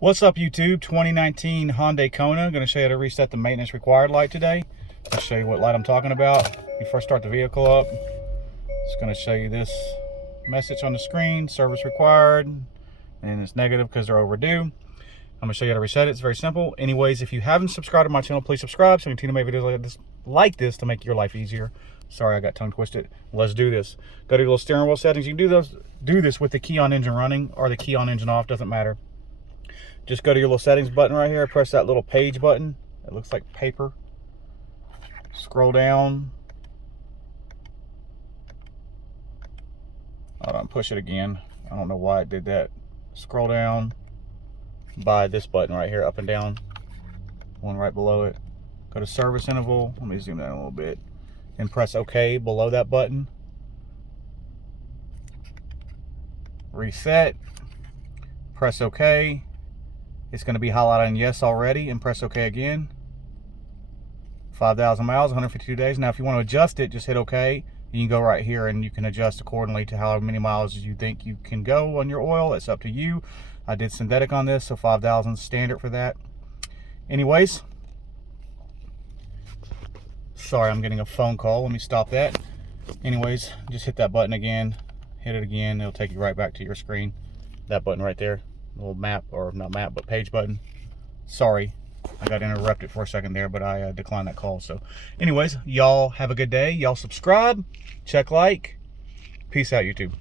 What's up, YouTube? 2019 Hyundai Kona. I'm going to show you how to reset the maintenance required light today. I'll show you what light I'm talking about. You first start the vehicle up. It's going to show you this message on the screen, service required, and it's negative because they're overdue. I'm going to show you how to reset it. It's very simple. Anyways, if you haven't subscribed to my channel, please subscribe so I continue to make videos like this to make your life easier. Sorry, I got tongue twisted. Let's do this. Go to your little steering wheel settings. You can do this with the key on engine running or the key on engine off, doesn't matter. Just go to your little settings button right here, press that little page button. It looks like paper. Scroll down. Hold on, push it again. I don't know why it did that. Scroll down by this button right here, up and down. One right below it. Go to service interval. Let me zoom that in a little bit. And press OK below that button. Reset. Press OK. It's going to be highlighted in yes already, and press OK again. 5,000 miles, 152 days. Now, if you want to adjust it, just hit OK. You can go right here and you can adjust accordingly to however many miles you think you can go on your oil. It's up to you. I did synthetic on this, so 5,000 is standard for that. Anyways, sorry, I'm getting a phone call. Let me stop that. Anyways, just hit that button again. Hit it again. It'll take you right back to your screen. That button right there. Little map, or not map, but page button. Sorry, I got interrupted for a second there, but I declined that call. So anyways, y'all have a good day. Y'all subscribe, check like. Peace out, YouTube.